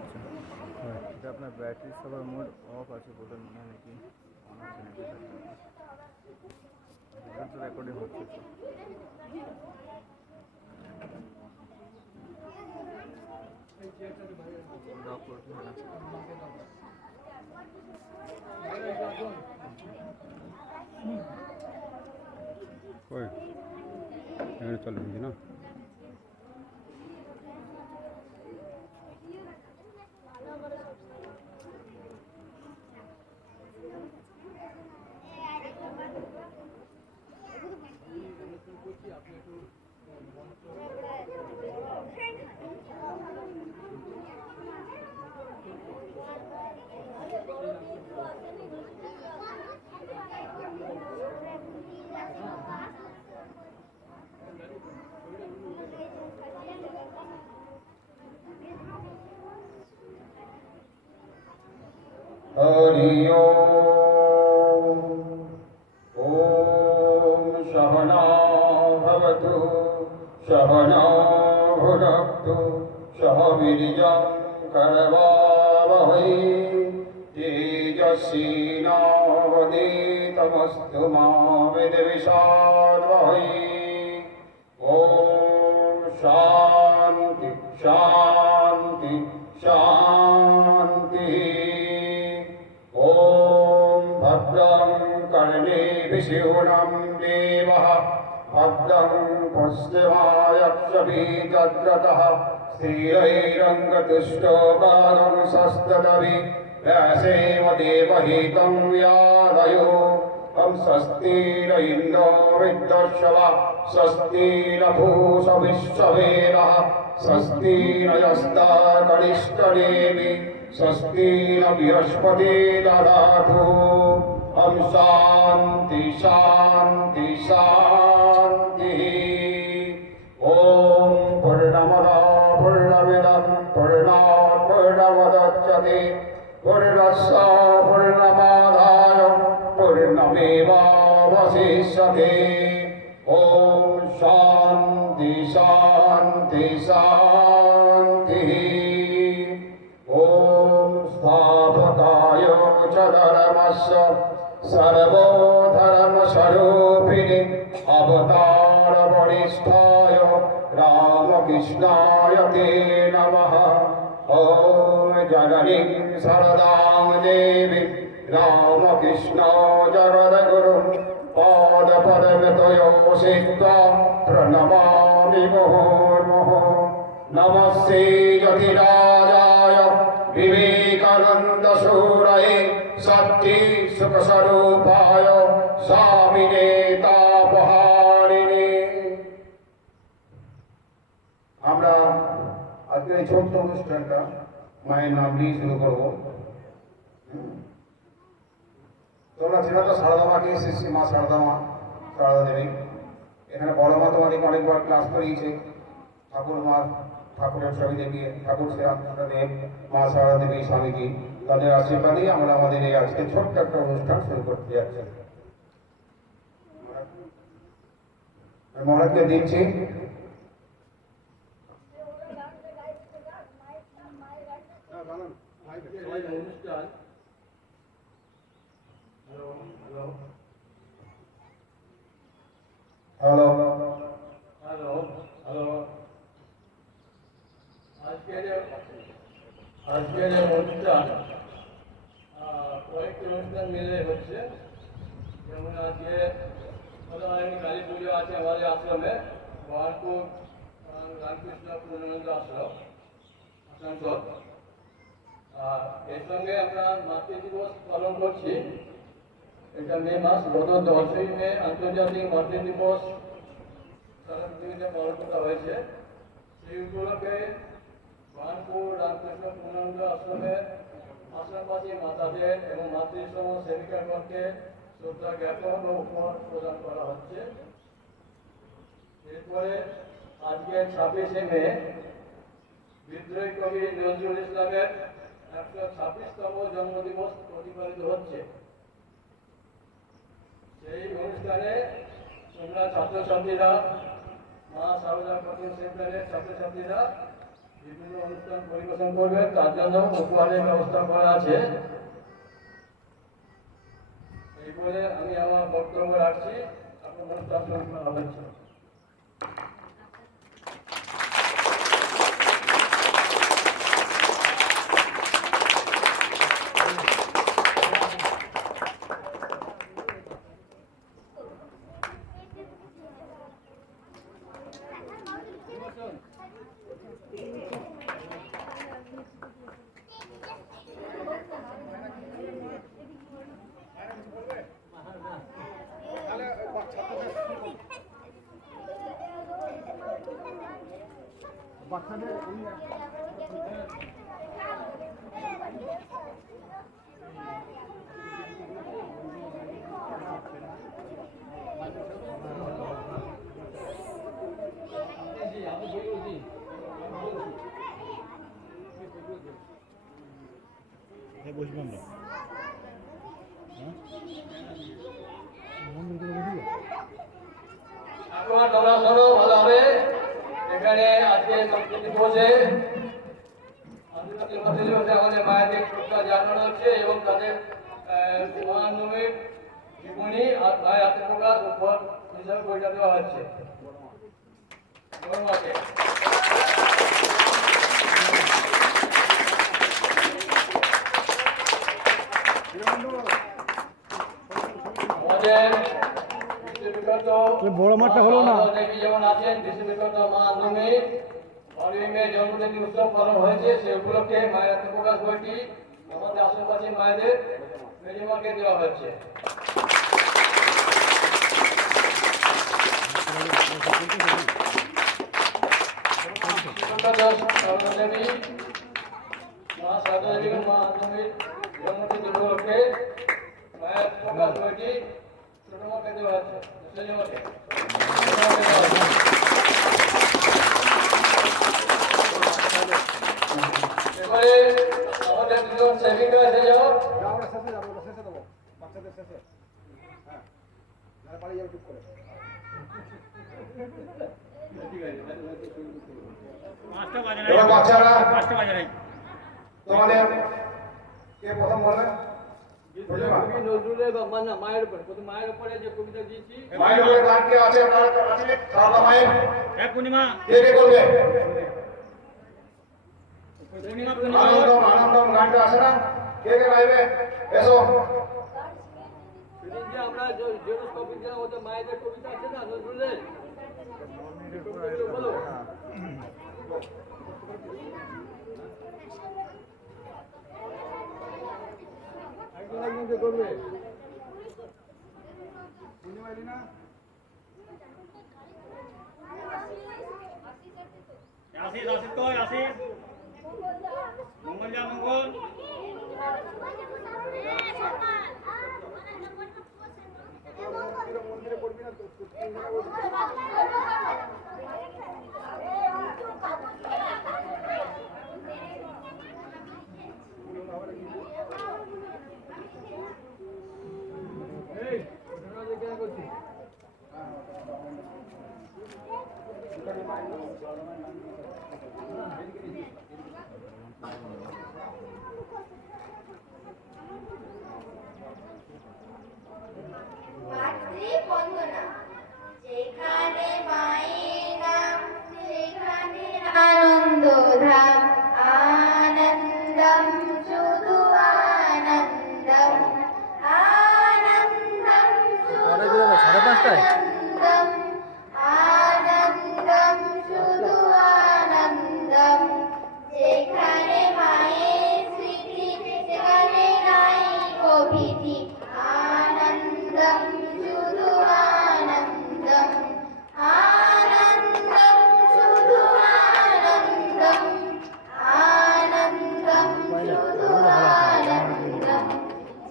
হচ্ছে। এটা আপনার ব্যাটারি সবার মোড অফ আছে বলে মনে হয় নাকি অন আছে নাকি এটা তো রেকর্ডিং হচ্ছে তো। ডক করতে হয় না। কই এখানে চলে গেছি না। हरि ओम सहना भवतु सहनौ भुनक्तु सह वीर्यं करवावहै तेजस्विनावधीतमस्तु मा विद्विषावहै। ओम शांति शांति शांति। ओम भद्रं कर्णेभिः शृणुयाम देवः भद्रं पश्चिमायक्षभिर्यजत्रतः स्थिरैरङ्गतुष्टोभागं स्वस्तिभिः व्यासेन देवहितं व्याधयो। हम स्वस्ति न इंद्रो वृद्धश्रवा स्वस्ति न भूषा विश्ववेदः स्वस्ति न यस्ताकनिष्ठदेवी स्वस्ति न बृहस्पति ददातु। हम शांति शांति शांति। ओम पूर्णमदा पूर्णमिदं पूर्णात् पूर्णमुदच्यते पूर्णस्य पूर्णमादाय पूर्णमेवावशिष्यते। ओम शांति शांति शांति। ओम स्थापकाय च धर्मस्य सर्वधर्मस्वरूपिणे अवतार वरिष्ठाय रामकृष्णाय ते नमः। ओम जननीं शरदां देवीं रामकृष्ण जगद्गुरुं पादपद्मतयो सिद्ध्वा प्रणमामि मुहुर्मुहुः। नमस्ते यतिराजाय विवेकानन्दसूरये सच्चि सुखस्वरूपाय स्वामिने तापहारिणे। আমরা আজকে এই ছোট্ট অনুষ্ঠানটা মায়ের নাম নিয়ে শুরু করবো। তোমরা চেনা তো সারদা মাকে, শ্রী মা সারদা মা, সারদা দেবী। এখানে বড় মা তোমাদেরকে অনেকবার ক্লাস করিয়েছে। ঠাকুর মা, ঠাকুরের ছবি দেখিয়ে ঠাকুর শ্রীরামচন্দ্র দেব, মা সারদা দেবী স্বামীজি, তাদের আশীর্বাদেই আমরা আমাদের এই আজকে ছোট্ট একটা অনুষ্ঠান শুরু করতে যাচ্ছি। মহারাজকে দিচ্ছি। অনুষ্ঠান হ্যালো হ্যালো হ্যালো। আজকের অনুষ্ঠান কয়েকটি অনুষ্ঠান মিলে হচ্ছে। যেমন আজকে কালী পুজো আছে আমাদের আশ্রমে, বহরমপুর রামকৃষ্ণ পূর্ণানন্দ আশ্রম আসানসোল। এর সঙ্গে আমরা মাতৃ দিবস পালন করছি। এটা মে মাস, গত 10ই মে আন্তর্জাতিক মাতৃ দিবস সারা পৃথিবীতে পালন করা হয়েছে। সেই উপলক্ষে বহরমপুর রামকৃষ্ণ পূর্ণানন্দ আশ্রমের আশ্রমবাসী মাতাদের এবং মাতৃসম সেবিকাগণকে শ্রদ্ধা জ্ঞাপন ও উপহার প্রদান করা হচ্ছে। এরপরে আজকে 26শে মে বিদ্রোহী কবি নজরুল ইসলামের 126তম জন্মদিবস প্রতিপালিত হচ্ছে। সেই অনুষ্ঠানে তোমরা ছাত্রছাত্রীরা, মা সারদা কোচিং সেন্টারের ছাত্রছাত্রীরা বিভিন্ন অনুষ্ঠান পরিবেশন করবেন, তার জন্য উপহারের ব্যবস্থা করা আছে। এই বলে আমি আমার বক্তব্য রাখছি। এখন অনুষ্ঠান শুরু করা হচ্ছে। বসবো আমরা এখন তোমরা শোনো ভালো হবে। এখানে আজকে সংস্কৃতি দিবসে আন্তর্জাতিক ভাষা দিবসে আমাদের মায়েদের শ্রদ্ধা জানানো হচ্ছে এবং তাদের মহানবমীর জীবনী আর মায়ের আত্মপ্রকাশ উপহার হিসাবে বইটা দেওয়া হচ্ছে। ধন্যবাদ। বড় মাঠটা হলো না। দেবী যেমন আছেন বিশ্ববিখ্যাত মা নবমী অলিমে জন্মদিন উৎসব পালন হয়েছে, সে উপলক্ষে মায়ের আত্মপ্রকাশ বইটি আমাদের আশেপাশে মায়েদের মেরিমাকে দেওয়া হচ্ছে। দেবী মা সারদা দেবী মা নবমীর জন্মদিন উপলক্ষে মায়ের প্রকাশ বইটি ছোট মাকে দেওয়া হচ্ছে। ধন্যবাদ। এবারে আমাদের দুজন সেভিং এসে যাও। এবার বাচ্চারা তোমাদের কে প্রথম বলবে? নজরুলের মায়ের উপরে প্রথম মায়ের উপরে যে কবিতা দিয়েছি মায়ের উপরে গান কে আছে আপনার কাছে? সারদা মায়ের পূর্ণিমা কে কে বলবে? পূর্ণিমা আনন্দম আনন্দম গানটা আছে না? কে কে গাইবে? এসো। সেদিন যে আমরা যে কবিতা ওদের মায়েদের কবিতা আছে না নজরুলের, বলো। একজন করবে। আসিস কই আসিস মঙ্গল যা মঙ্গল মাতৃবন্দনা। যেখানে মায়ের নাম সেখানে আনন্দধাম, আনন্দম শুধু আনন্দম, আনন্দম শুধু আনন্দম, আনন্দম শুধু আনন্দম। যেখানে মায়ের স্মৃতি সেখানে নাই কবিতি, আনন্দম শুধু আনন্দম, আনন্দম শুধু আনন্দম, আনন্দম শুধু আনন্দম।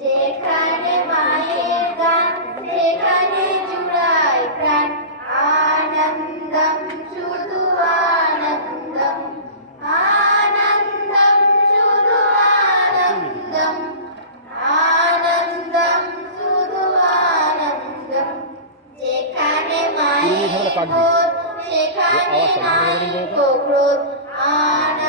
যেখানে মায়ের গান সেখানে জুড়ায় প্রাণ, আনন্দম শুধু আনন্দম, আনন্দম শুধু আনন্দম, আনন্দম শুধু আনন্দম। যেখানে মায়ের ক্রোধ সেখানে নাই ক্রোধ, আনন্দম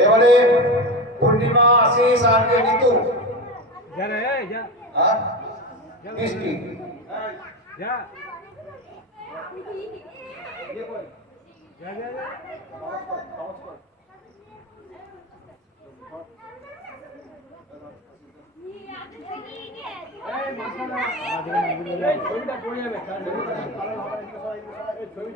এবারে পূর্ণিমা, আশিস আর কে নিতু। যা রে যা আর বৃষ্টি। যা যা যা যা ছবিটা পড়ে যাবে ছবি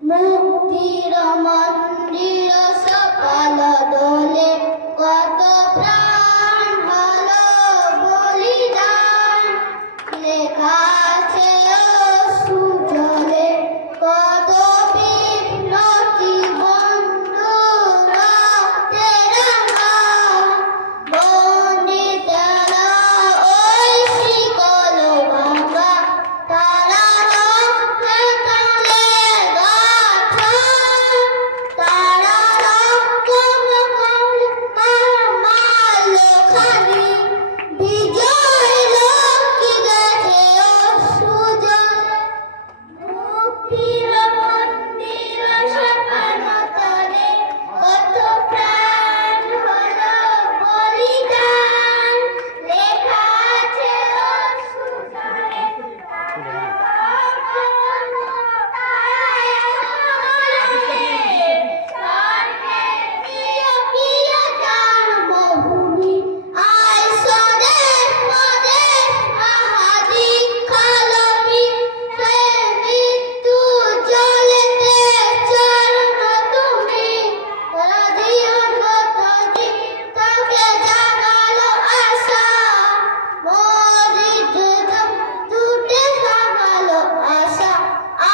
মুক্তির মন্দির সকাল দোলে কত প্রাণ হলো বলিদান লেখা আছে সুজলে কত বিপ্লবী বন্ধু রক্তের ঘাম বন্দিতারা ওই শিকল ভাঙা তারা রক্তে তলে গাথা তারা রক্ত মারলো খালি বিজয় লক্ষ্মী গেছে সুজলে মুক্তির মন্দির সকানো তলে কত প্রাণ হলো বলিদান লেখা আছে সুজলে জন্মভূমি আয় স্বদেশ মদেশ মহাদীক্ষালভী মৃত্যু জলেতে চরণ তুমি রাধিগত চিত্তকে জাগালো আশা মরিত দুটে জাগালো আশা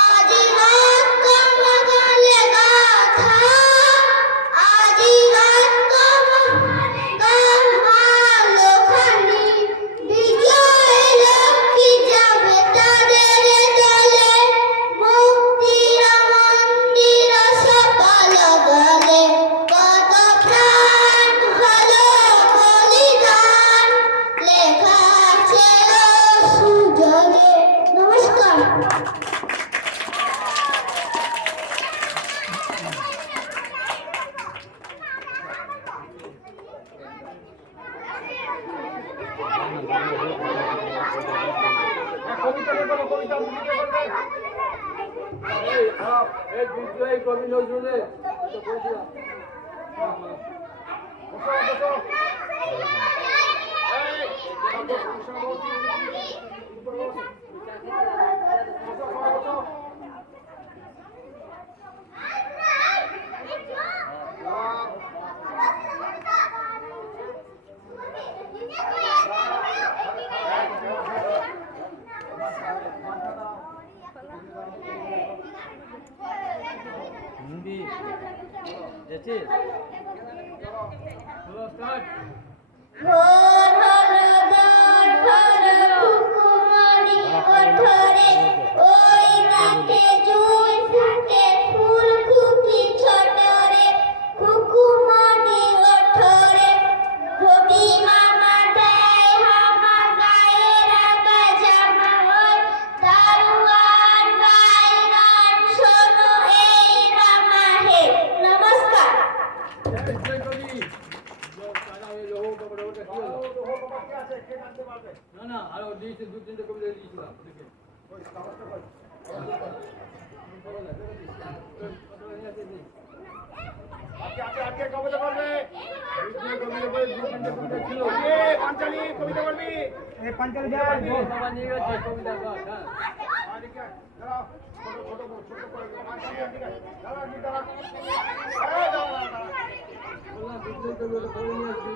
আজি রাত কমলে গাথা আজি রাত কমলে গামালো খানি বিজয় লক্ষ্মী যাবে তাদের দলে মুক্তির মন্দির সকাল গলে কত প্রাণ হলো বলিদান লেখা আছে সুজলে। নমস্কার। কবিতা লেখো কবিতা লিখে করবে এই বিদ্রোহী কবি নজরুলের তো বলছিলাম হিন্দি যাচ্ছে ভোর হলো ভোর কুকুমনি ওঠরে ওই নাকে জুই ফুটে ফুল খুকি ছোটরে কুকুমনি ওঠরে ধোবি মামা দেয় হামা গায়ে রাগা জামা ওই দারুয়ান গায় গান শোনো এই রামা হে। নমস্কার। না না আরো দিয়েছে দু তিনটে কবিতা দিয়েছিলাম আজকে কবিতা বলবে পাঞ্চালি কবিতা বলবি। এই পাঞ্চালি বাবা নিয়ে গেছে কবিতা গাছ হ্যাঁ বললাম বিদ্রোহী কবি ওটা করে নিয়ে আসবি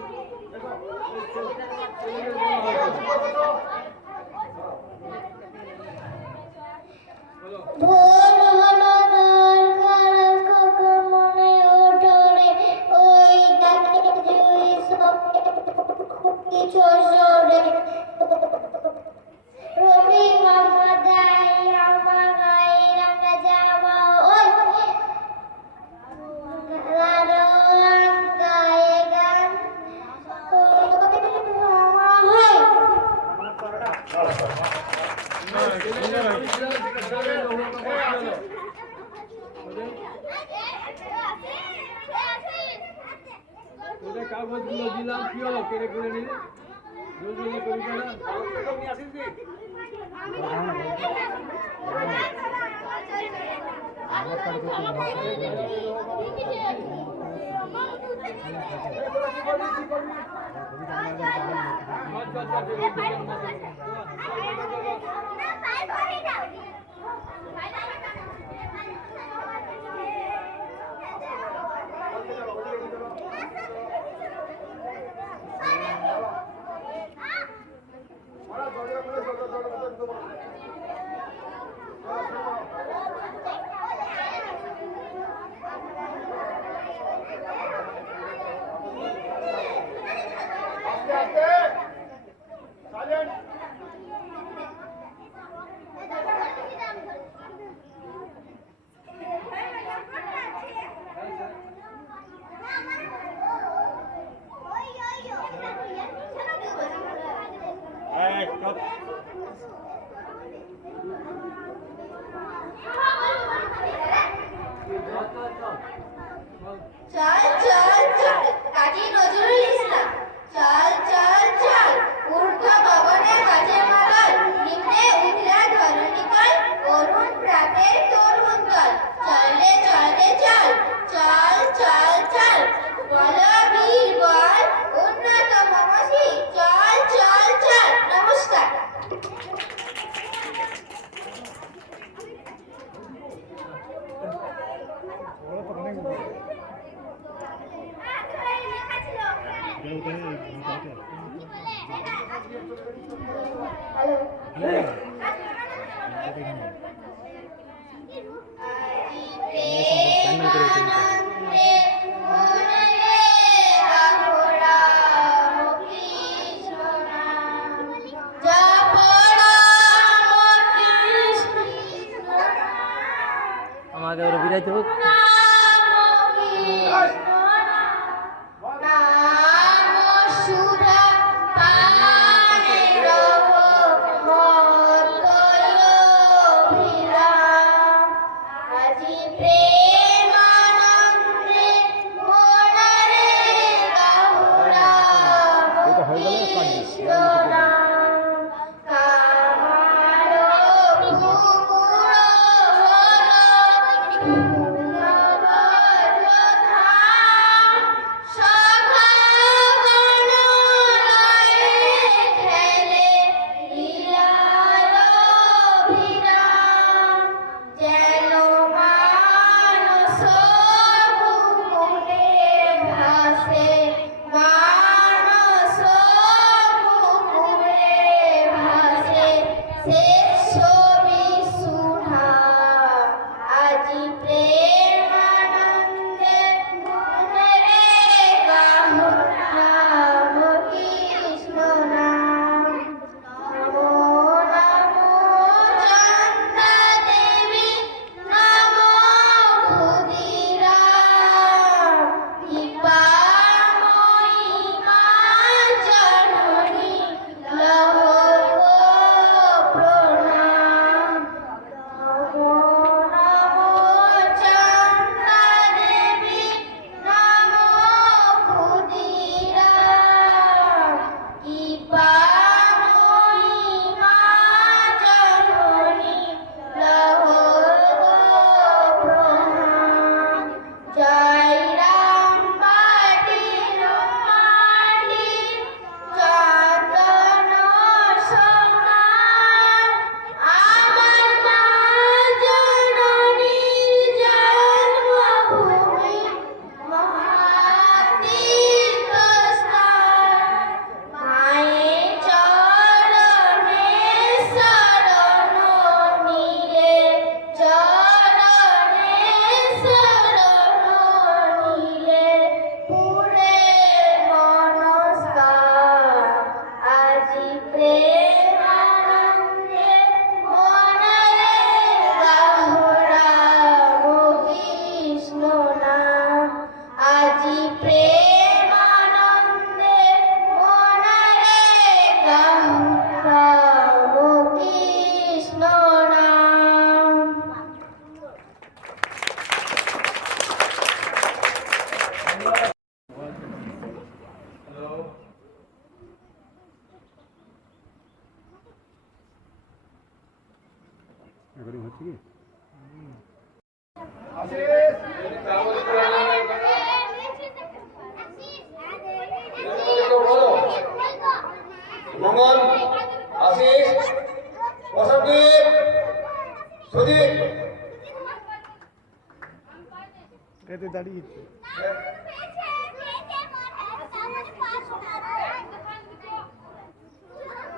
ভোর হলো দরকার কাকা মনে ওঠরে ওই ডাকে জুই সব খুকি ছোটরে রবি মামা দেয় আমার গায়ে রাঙা জামা ওই কাগজগুলো দিলাম কি হলো কেড়ে করে নিলে জলদি করি না চল চল চল কাজী নজরুল ইসলাম চল চল চল ঊর্ধ্ব গগনের গাছের মালাল নিম্নে উঠলা ধরণীতল অরুণ প্রাতের তরুণ দল চলে চলে চল চল চল চল বল বীর বল উন্নত মমসি চল চল চল নমস্কার আমাকে ওরা বিরাইতে হোক বলো মঙ্গল, আশিস, প্রসবদীপ, সুদীপ। এতে দাঁড়িয়েছে।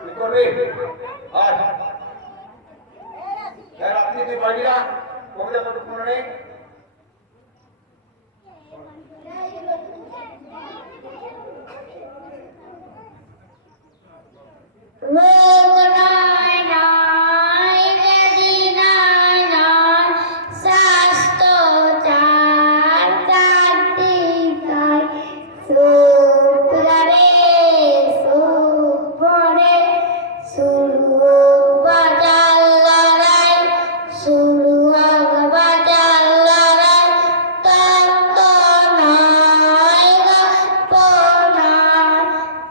কি করবি? আর রাত্রি তুই পারবি না? কবিতা তোর মনে নেই? রোগ নয় নয়, ব্যাধি নয় নয়, স্বাস্থ্য চার চারদিকায়, সুখ রে সুখ ভরে, শুরু হোক বাজার লড়াই, শুরু হোক বাজার লড়াই, তত্ত্ব নয় গপ্প নয়,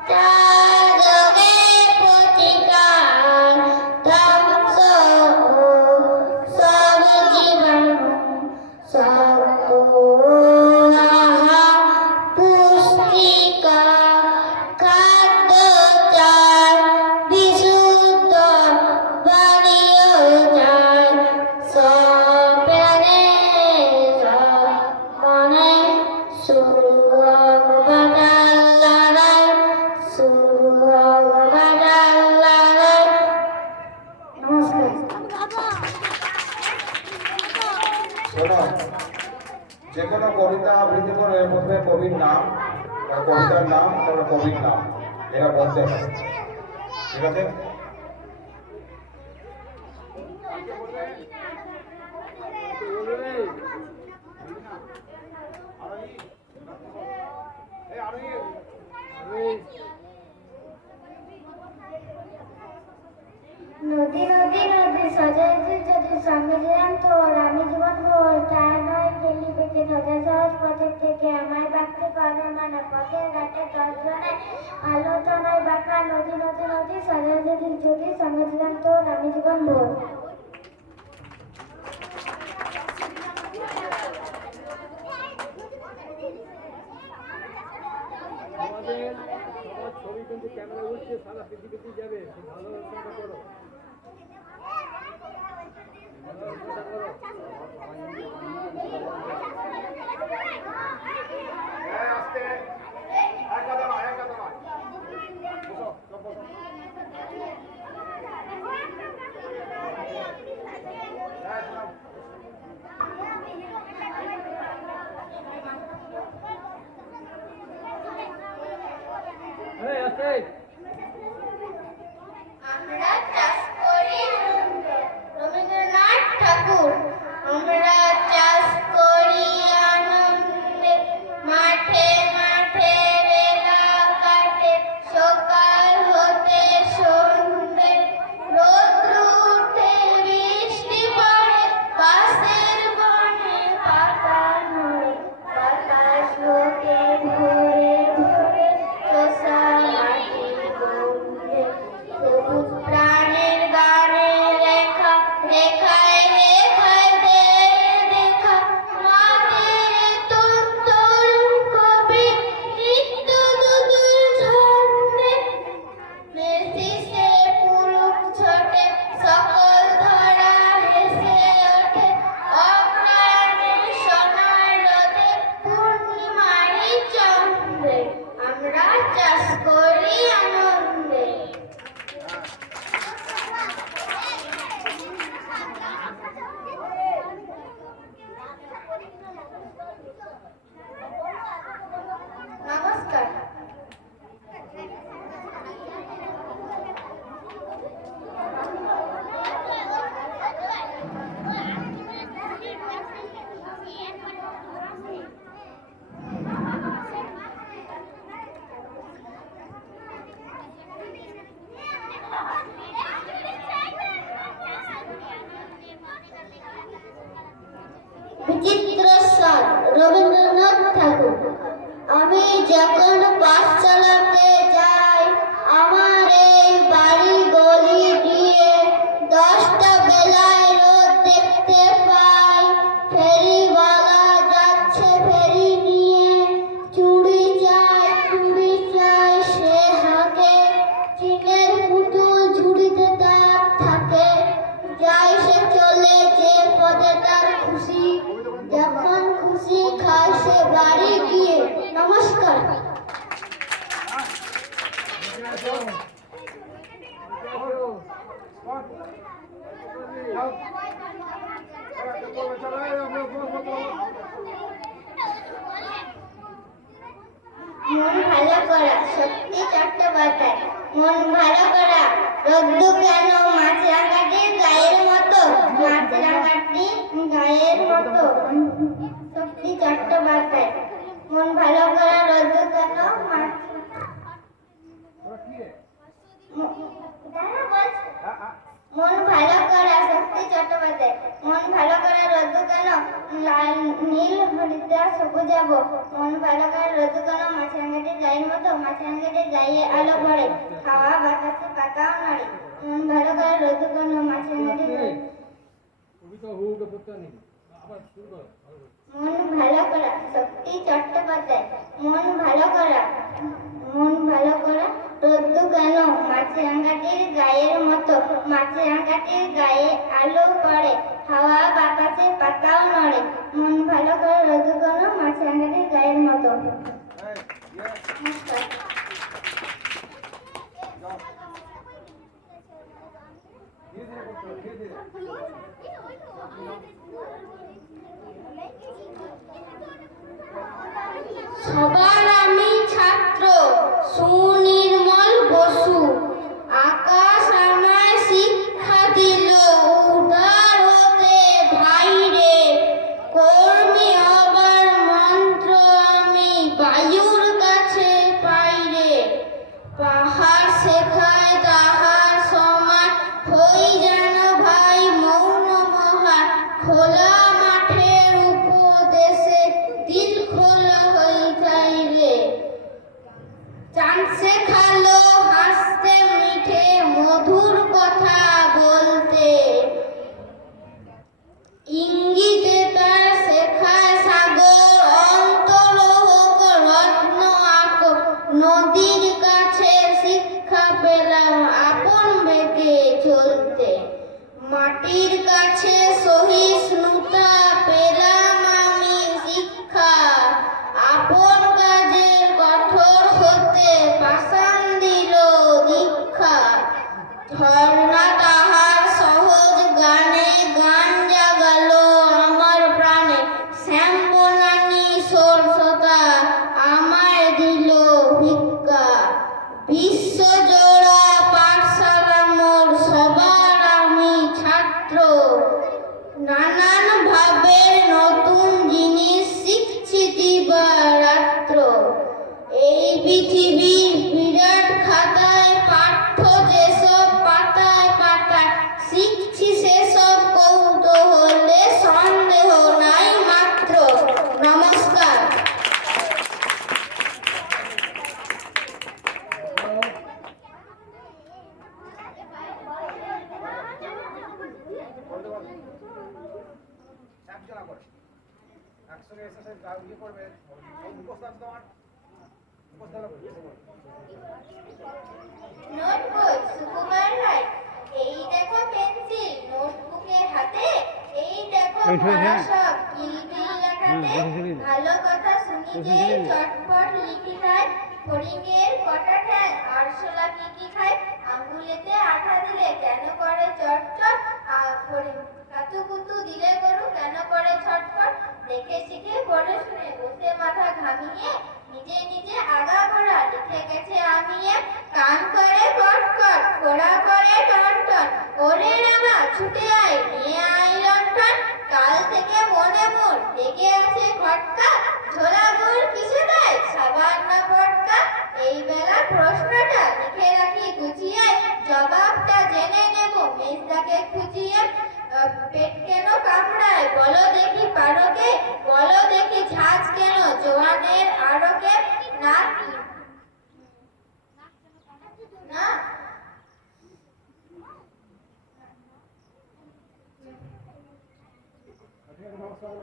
চার যোগে প্রতিকার, ধ্বংস হোক সব জীবাণু, সত্য আহা পুষ্টিকর খাদ্য চাই, বিশুদ্ধ পানীয় চাই, সব প্রাণে সব মনে, শুরু হোক বাজার লড়াই, শুরু হোক বাজার লড়াই। নমস্কার। শোনো, যে কোনো কবিতা আবৃত্তি করে এর মধ্যে কবির নাম, কবিতার নাম, তারপরে কবির নাম, এটা বলতে হবে, ঠিক আছে? নদী নদী নদী সাজাইছি যদি সঙ্গে ছিলাম তোর, আমি জীবন ভোর তার নয় গেলি বেঁকে সোজা সহজ পথের থেকে, আমায় বাঁকতে পারবে মানা পথের ঘাটে দর্শনে, আলো তো নয় বাঁকা, নদী নদী নদী সাজাইছি যদি সঙ্গে ছিলাম তোর, আমি জীবন ভোর। ছবি কিন্তু ক্যামেরা উঠছে, সারা পৃথিবীতে যাবে, ভালো করো। আস্তে এক কাদা এক কাদা বসো, সব বসো। আমরা চাষ করি আনন্দে, রবীন্দ্রনাথ ঠাকুর। আমরা চাষ করি আনন্দে, মাঠে মাঠে বেলা কাটে, সকাল হতে সন্ধে, রোদ্র উঠে বৃষ্টি পড়ে, পাশের বনে পাতা নড়ে, বাতাস লোকে ভরে ভরে, চষা মাটি গন্ধে, সবুজ প্রাণের গানে রেখা, রেখায় রেখায় দেখা, মাঠের তরুণ কবি নৃত্য দুদুল ছন্দে, মেসিসে পুরুষ ছোটে, সকল ধরা হেসে ওঠে, অগ্রাণে সোনার রোদে, পূর্ণিমারি চন্দ্রে, আমরা চাষ করি আনন্দে। নমস্কার। বিচিত্র স্বর, রবীন্দ্রনাথ ঠাকুর। আমি যখন পাঠ চালাতে যাই, আমার এই বাড়ি গলি দিয়ে 10টা বেলায় রোজ যে পদে তার খুশি, যখন খুশি খায় সে বাড়ি গিয়ে। নমস্কার। মন ভালো করা শক্তি চট্টোপাধ্যায়। মন ভালো করা রোদ্দু কেন মাছরাঙাটি গায়ের মতো, মাছরাঙাটি গায়ের মতো। শক্তি চট্টোপাধ্যায়। মন ভালো করা রোদ্দু কেন মন ভালো করা শক্তি চট্টোপাধ্যায়। মন ভালো করা রোদ্দু কেন নীল হরিদ্রা সবুজাব। মন ভালো করা রোদ্দু কেন মাছরাঙাটির গায়ের মতো, মাছরাঙাটির গায়ে আলো পড়ে, হাওয়া বাতাসে পাতাও নড়ে। মন ভালো করা রোদ্দু কেন মাছরাঙাটির মন ভালো করা শক্তি চট্টোপাধ্যায়। মন ভালো করা রোদ্দু কেন মাছরাঙাটির গায়ের মতো, মাছরাঙাটির গায়ে আলো পড়ে, হাওয়া বাতাসে পাতাও নড়ে। মন ভালো করা রোদ্দু কেন মাছরাঙাটির গায়ের মতো। নমস্কার। সবার আমি ছাত্র সুনির্মল বসু, আকাশ আমায় শিক্ষা দিল উদার হতে ভাইরে, কর্মী হবার মন্ত্র আমি বায়ুর কাছে পাইরে, পাহাড় শেখায় তাহার সমান হই যেন ভাই মৌন মহান, খোলা মাঠের উপদেশে দিল খোলা হই যাই রে, চাঁদ শেখালো হাসতে মিঠে মধুর কথা বলতে, ইঙ্গিতে তার শেখায় সাগর অন্তর হোক রত্ন আঁক, নদীর কাছে শিক্ষা পেলাম আপন বেগে চলতে, মাটির কাছে সহিষ্ণুতা পেলাম আমি শিক্ষা, আপন কাজে কঠোর হতে পাষাণ দিল দীক্ষা, ঝর্ণা তাহার সহজ গানে গান জাগালো আমার প্রাণে, শ্যাম বনানী সরসতা আমায় দিল ভিক্ষা, বিশ্বজোড়া পাঠশালা মোর সবার আমি ছাত্র, নানান ভাবের নতুন জিনিস শিখছি দিবারাত্র, এই পৃথিবীর বিরাট খাতায় পাঠ্য যেসব পাতায় পাতায় শিখছি সেসব কৌতূহলে সন্দেহ নাই মাত্র। নমস্কার। একসঙ্গে এক্সারসাইজ ইয়ে করবে মুখস্থ আছে তোমার নোটবুক সুকুমার রায়। এই দেখো পেন্সিল নোটবুকে হাতে, এই দেখো পড়া সব কিলবিল লেখাতে, ভালো কথা শুনিতে চটপট লিখি খায়, ফড়িংয়ের কটা ঠ্যাং আরশোলা কি খায়, আঙ্গুলেতে আঠা দিলে কেন করে চটচট, কাতুকুতু দিলে গরু কেন করে ছটফট, দেখে শিখে পড়ে শুনে বসে মাথা ঘামিয়ে নিজে নিজে আগাগোড়া লিখে গেছে আমি, কান করে কটকট ঘোড়া করে টনটন, ওরে রামা ছুটে আয় নিয়ে আয় লণ্ঠন, কাল থেকে মনে মোর লেগে আছে খটকা, ঝোলা গুড় কিসে দেয় সাবান না পটকা, এই বেলা প্রশ্নটা লিখে রাখি গুছিয়ে, জবাবটা জেনে নেব মেজদাকে খুঁজিয়ে, পেট কেন কামড়ায় বলো দেখি পারকে, বলো দেখি ঝাঁজ কেন জোয়ানের আড়কে, না না নমস্কার।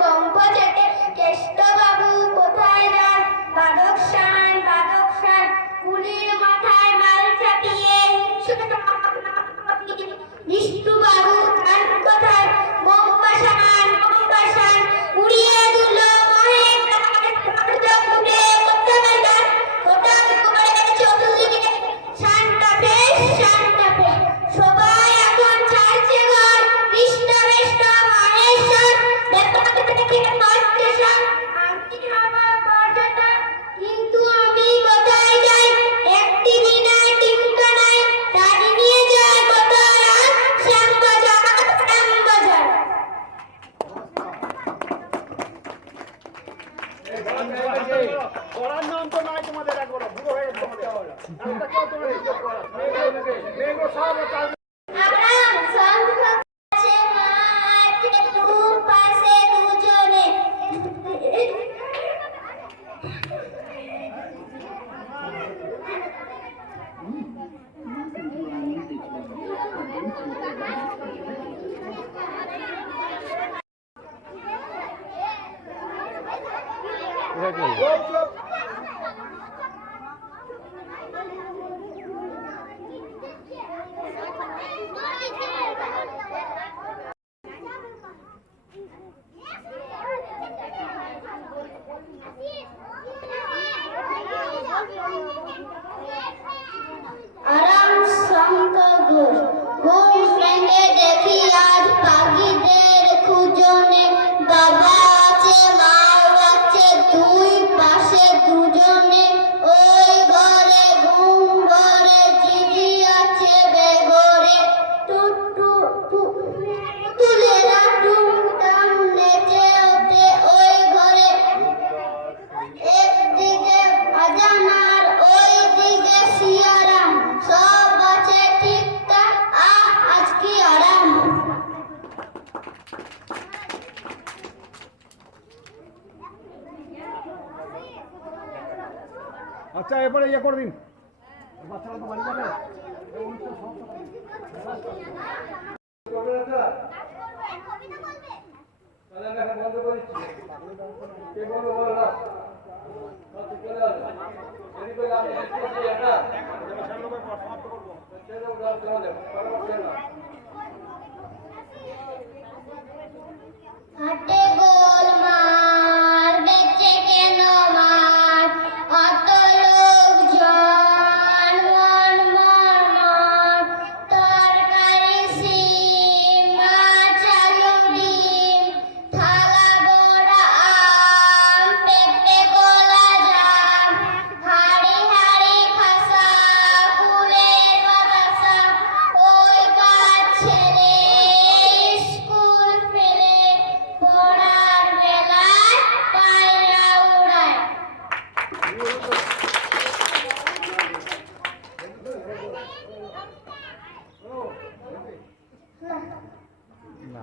গম্পচটে কেষ্টবাবু কোথায় যান? বাদক শান কুলির মাথায় মাল চাপিয়ে বিষ্ণুবাবু গান কোথায়? গম্পাশান উড়িয়ে দিল মহেশ উড়ে কোথায় যান? হঠাৎ করে চতুর্দিকে শান্তাপে সবাই এখন ছাড়ছে ঘর কৃষ্ণ মহেশ্বর কিন্তু আমি কোথায় যাই? একটি বিনা টিমকা নাই তারি নিয়ে যায় কোথায়? আর শ্যামবাজার পড়ার নাম তো নাই তোমাদের একবার বুড়ো হয়ে গেছে তোমাদের কেউ তোমাদের সব আরাম সঙ্গ আছে মাঠে দুপাশে দুজনে আরাম সঙ্গ ঘুম ভেঙে দেখি আজ পাখিদের খুঁজনে বাবা আছে মাও আছে দুই পাশে দুজনে ওই ঘরে ঘুম ঘরে দিদি আছে বেঘরে তুলেরা টুমটাম নেচে ওঠে ওই ঘরে একদিকে আজানার ওই দিকে সিয়ারাম সব আছে ঠিকঠাক আজ কি আরাম আচ্ছা এরপরে ইয়ে করে দিন বাচ্চারা তো বাড়ি যাবে তাহলে আমি এখন বন্ধ করেছি কে বলবো বলো না চলে আসবে যদি করে আমি একটা ছেলে উদাহরণ তোমাদের হাটে গোলমাল বেচে কেন মার অত লোকজন মন তরকারি সিম মাছ আলু ডিম থালা বড়া আম পেঁপে কলা জাম হাড়ি খাসা ফুলের বাতাসা ওই গাছ ছেড়ে স্কুল ফেলে পড়ার বেলায় পায়রা উড়ায় না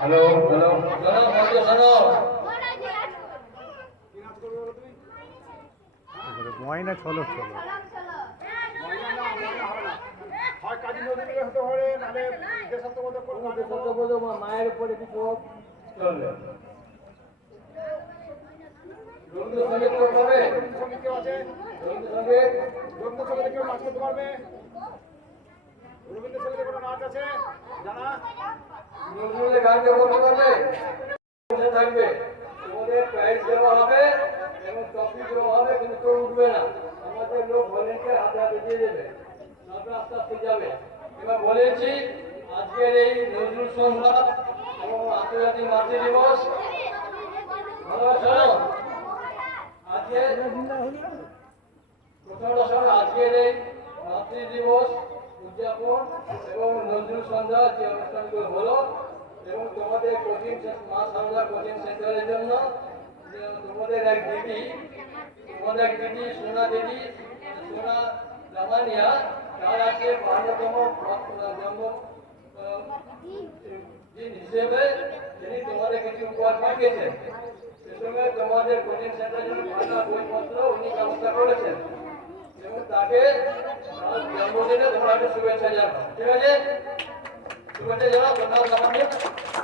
হ্যালো হ্যালো শোনো ময়না চলো হয় কাজী নদী হতে পারে নাহলে দেশাত্মবোধক করতে মায়ের উপরে কিছু চলবে রবীন্দ্রসঙ্গীত করতে হবে সঙ্গীত কেউ আছে রবীন্দ্রসঙ্গীত রবীন্দ্রসঙ্গীতে কেউ নাচ করতে পারবে রবীন্দ্রসঙ্গীতে কোনো নাচ আছে জানা নজরুলের গান কেউ করতে পারবে থাকবে তোমাদের প্রাইজ দেওয়া হবে এবং ট্রফি দেওয়া হবে কিন্তু কেউ উঠবে না আমাদের লোক ভলেন্টিয়ার হাতে হাতে দিয়ে দেবে তারপরে আস্তে আস্তে যাবে এবার বলেছি আজকের এই নজরুল সন্ধ্যা এবং আন্তর্জাতিক মাতৃ দিবস ভালোবাসা আজকে প্রথমটা শোনো আজকের এই মাতৃ দিবস উদযাপন এবং নজরুল সন্ধ্যা যে অনুষ্ঠানগুলো হলো এবং তোমাদের কোচিং মা সারদা কোচিং সেন্টারের জন্য তোমাদের এক দিদি সোনা দিদি সোনা রামানিয়া তার আছে 52তম জন্মদিন হিসেবে তিনি তোমাদের কিছু উপহার পাঠিয়েছেন সে সঙ্গে তোমাদের কোচিং সেন্টারের জন্য খাতা বইপত্র উনি ব্যবস্থা করেছেন এবং তাকে তার জন্মদিনে তোমরা একটু শুভেচ্ছা জানাও, ঠিক আছে? শুভেচ্ছা জানাও। বন্যাল Damania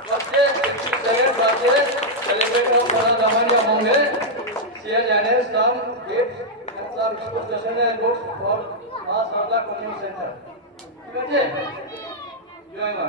birthday 67th birthday celebration of Bonna Damania Monge. She has arranged some gifts and some stationery books for us of the coaching center. ঠিক আছে? জয় মা।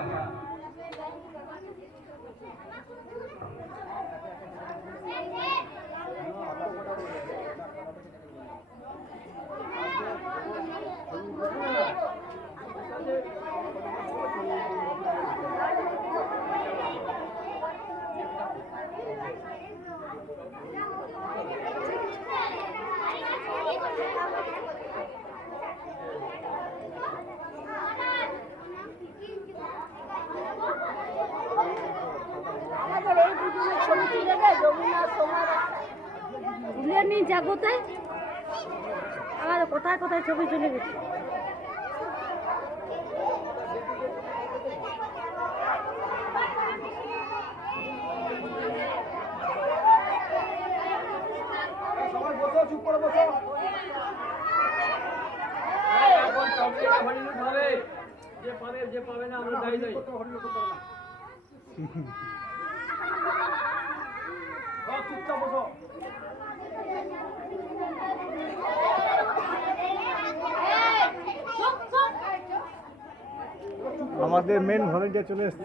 আমাদের এই দুজনের ছবি তুলে দেয় যমুনা সোমার তুলে নিয়ে যা কোথায় আমাদের কোথায় কোথায় ছবি চলে গেছে সবাই বসো, চুপ করে বসো। এখন চকলেট হরিলুট হবে, যে পাবে না আমরা দাই দাই। সব চুপচাপ বসো। আমাদের মেন ভলেন্টিয়ার চলে এসছে।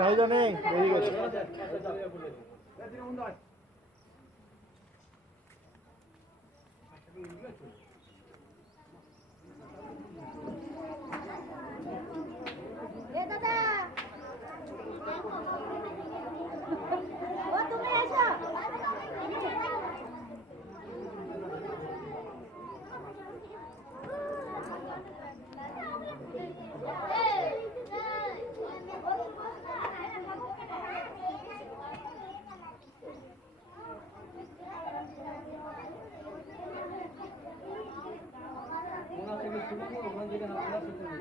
গাড়িটা নেই বেরিয়ে গেছে। এ দাদা ও তুমি এসো ওনা থেকে শুরু করো, ওখান থেকে না আমরা শুরু করি।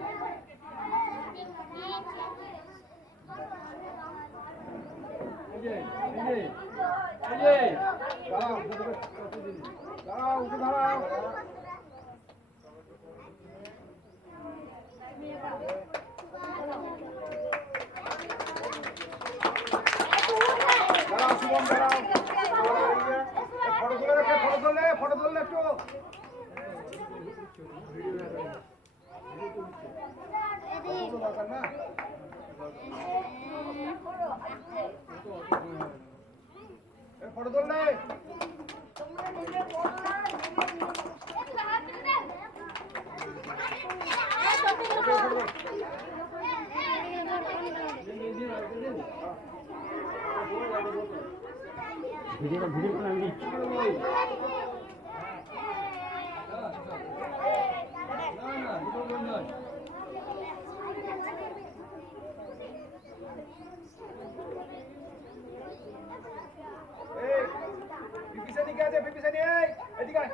দাঁড়াও, উঠে দাঁড়াও। দাঁড়াও, শুভম, দাঁড়াও। ফটো তুলে রেখে, ফটো তুললে একটু। দরকার না। ফটো তুললে। এই, বিপিসানি কে আছে? বিপিসানি, এই, এদিকে আয়।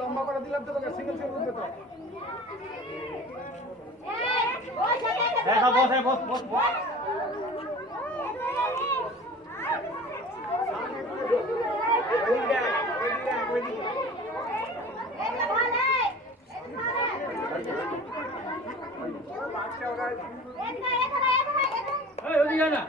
লম্বা করে দিলাম তো তোকে, সিঙ্গেল সিঙ্গেল উঠবে তো। এই ওদিকে না।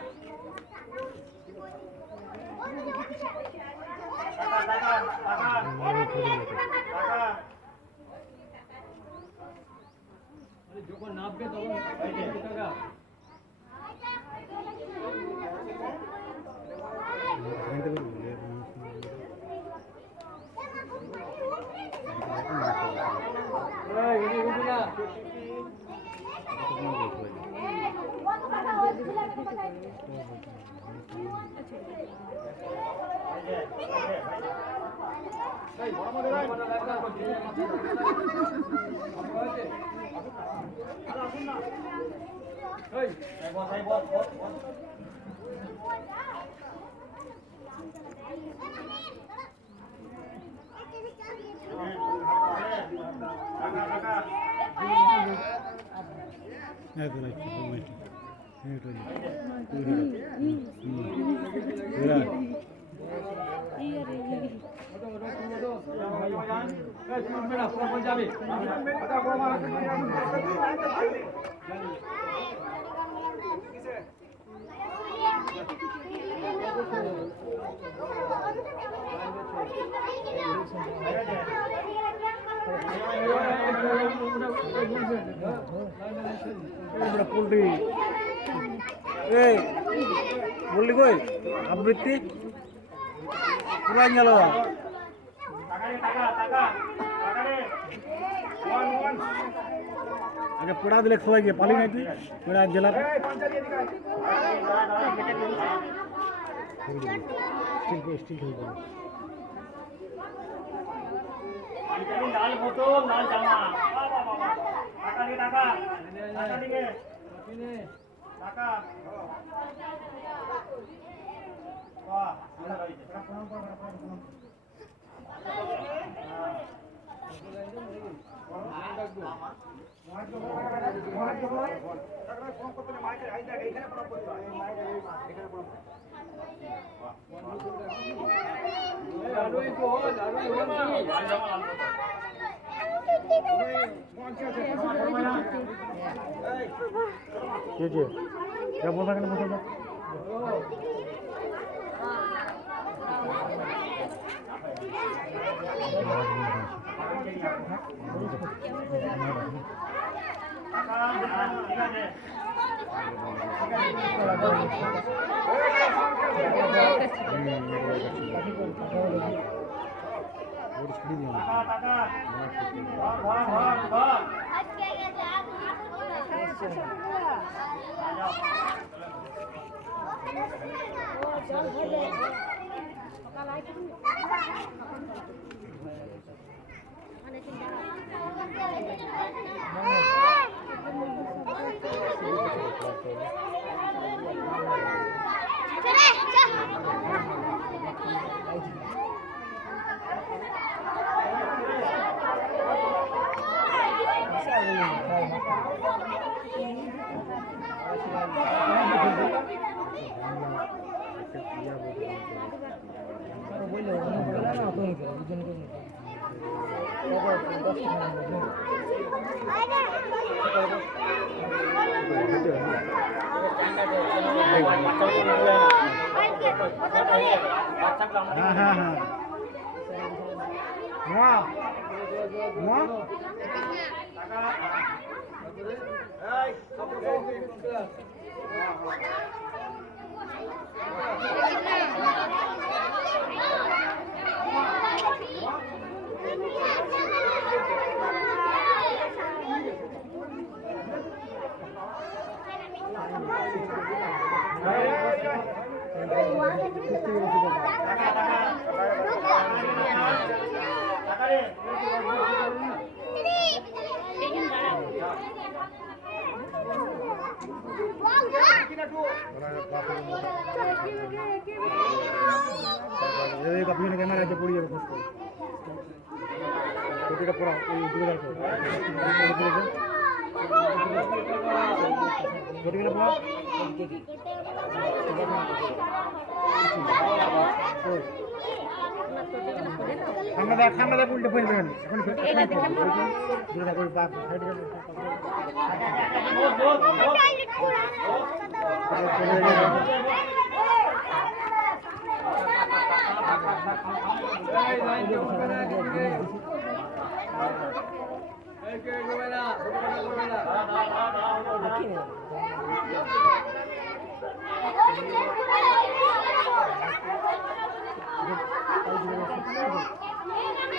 যখন নামবে তখন টাকা এই, বড় মাদের আয়। পোল্ট্রি এই বললি কই আবৃত্তি পুরাই গেল আগে পোড়া দিলে সবাই গিয়ে পালি নাকি পোড়া জেলা স্টিল হয়ে যাবে লাল বোতল লাল জামা টাকা দিকে টাকা ক্যামেরা পড়ে যাবে ছবিটা পড়া ঠান্ডা উল্টে ফেলবেন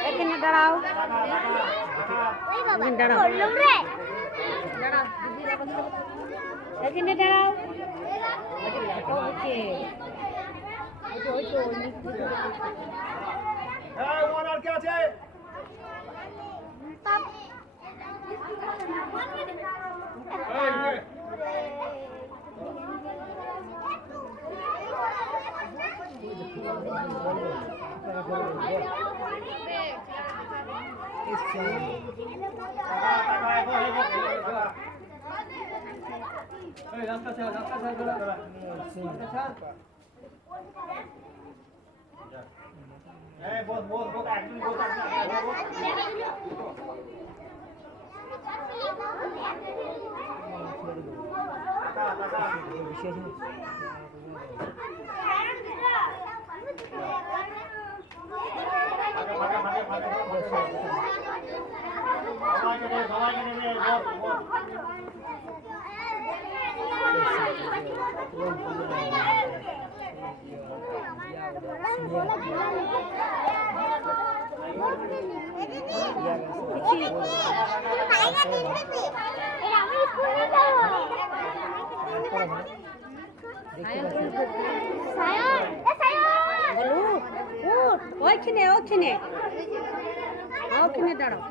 এখানে দাঁড়াও এখানে দাঁড়াও এখানে দাঁড়াও আর কে আছে ওইখানে ওইখানে ওইখানে দাঁড়াও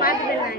পাঁচ বেলা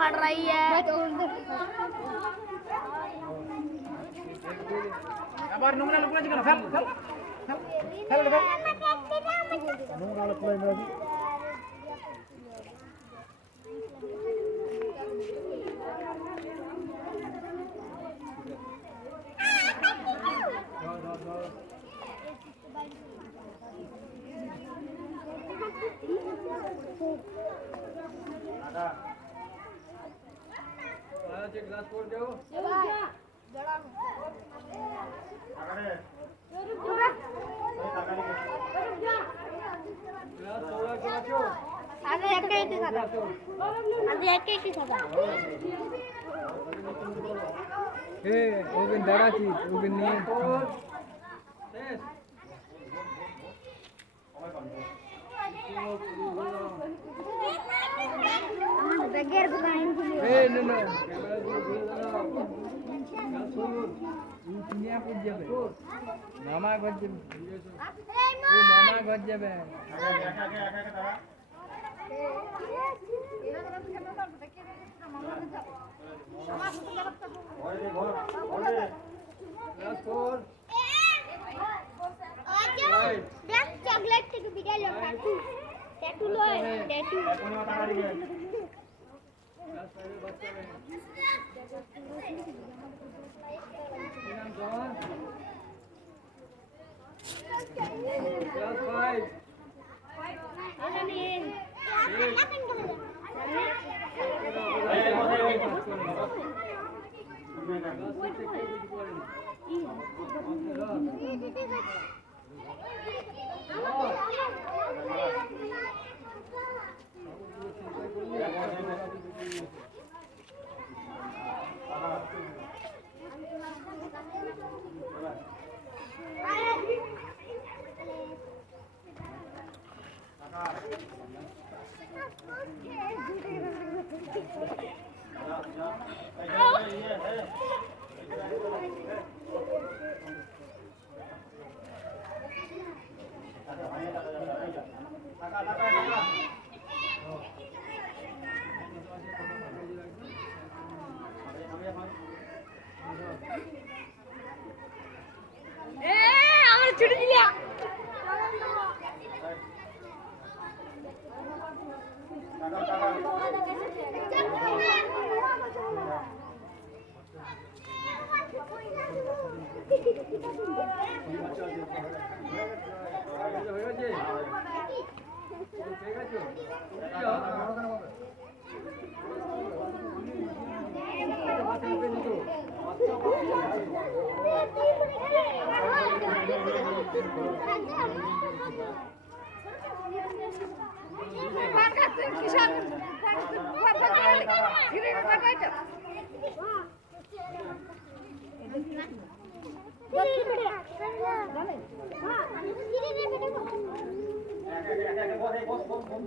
पड़ रही है আবার নোংরা লোকগুলো কেন ফেল ফেল ফেল ফেল নোংরা লোকগুলো মেরে ग्लास छोड़ दो আরে আগে একটা একটু খাতা আগে একটা একটু খাতা ওকে দাঁড়াচ্ছি ওকে নিয়ে আমার ব্যাগের লাইন মামা ঘর যাবে দেখ চকলেট থেকে বিড়াল টাটু টাটু লয় টাটু আমার ছুটি দিলা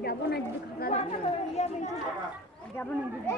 যাবো না যদি যাবো না যদি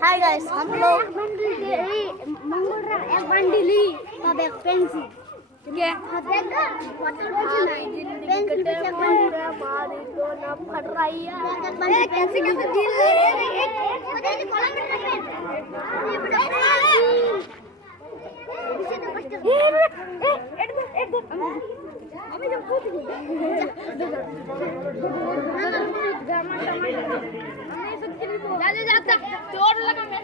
हाय गाइस हम लोग मंगलवार एक बंडल ली तब एक पेंसिल ठीक है पेंसिल पे चेक मारी तो ना फट रही है कैसे कैसे डील ले एक कॉलम में আমি যা পুছি जा चोर लगा मैं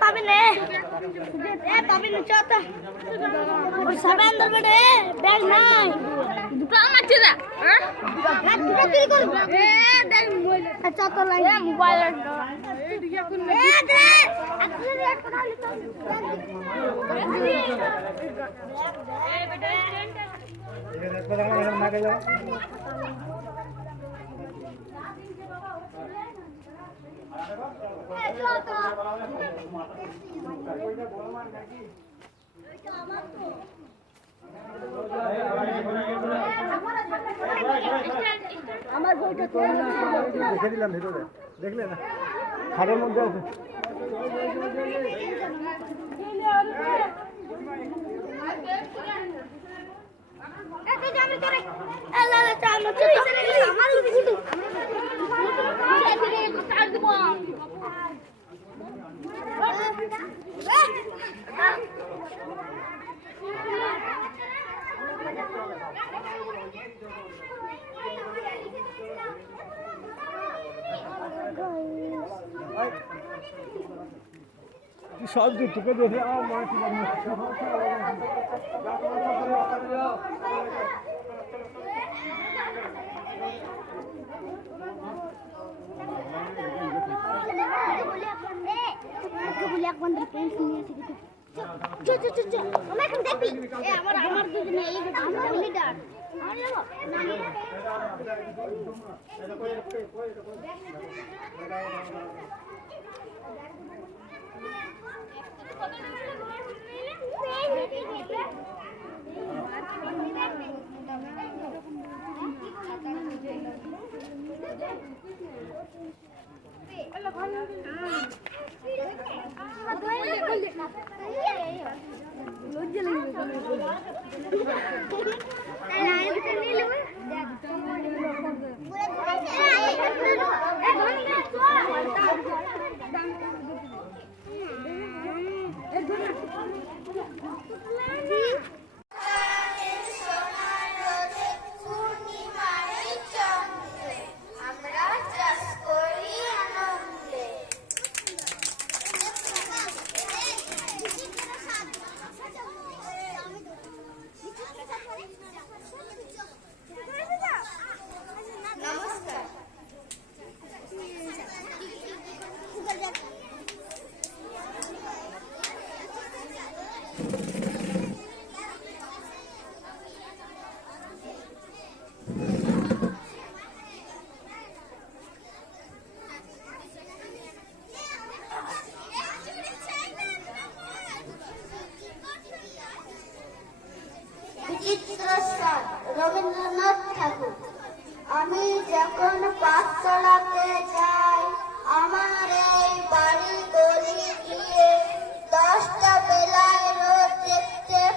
पाबी ने पाबी ने चाहता और सब अंदर बैठे बैग नहीं दुकान में चला हां दुकान चोरी कर ए देख मोबाइल अच्छा तो लाइन मोबाइल ए दे अगले रेट करा लेता ए बेटा ये रेट पर ना के जाओ আমার বইটা তো দেখে দিলাম ভিতরে দেখলে না খাটের মধ্যে আছে সব দিক থেকে দেখে আমার আমরা চাষ করি আনন্দে। নমস্কার। বিচিত্র স্বাদ রবীন্দ্রনাথ ঠাকুর। আমি যখন 5